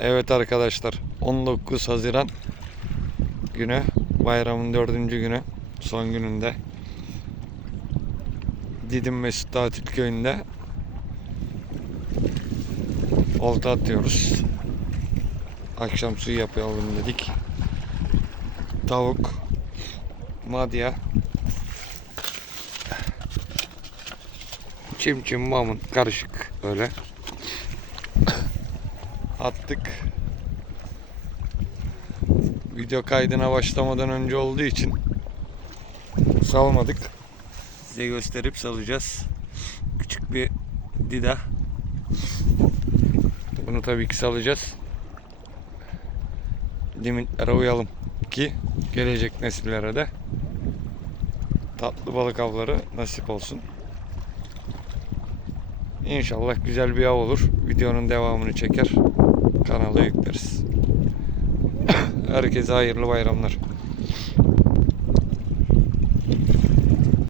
Evet arkadaşlar 19 Haziran günü bayramın dördüncü günü son gününde Didim Mesut Tatil Köyü'nde olta atıyoruz. Akşam suyu yapalım dedik. Tavuk, madya, çim çim mamun karışık böyle attık. Video kaydına başlamadan önce olduğu için salmadık. Size gösterip salacağız. Küçük bir dida. Bunu tabii ki salacağız. Limitlere uyalım ki gelecek nesillere de tatlı balık avları nasip olsun. İnşallah güzel bir av olur. Videonun devamını çeker. Kanala yükleriz. Herkese hayırlı bayramlar.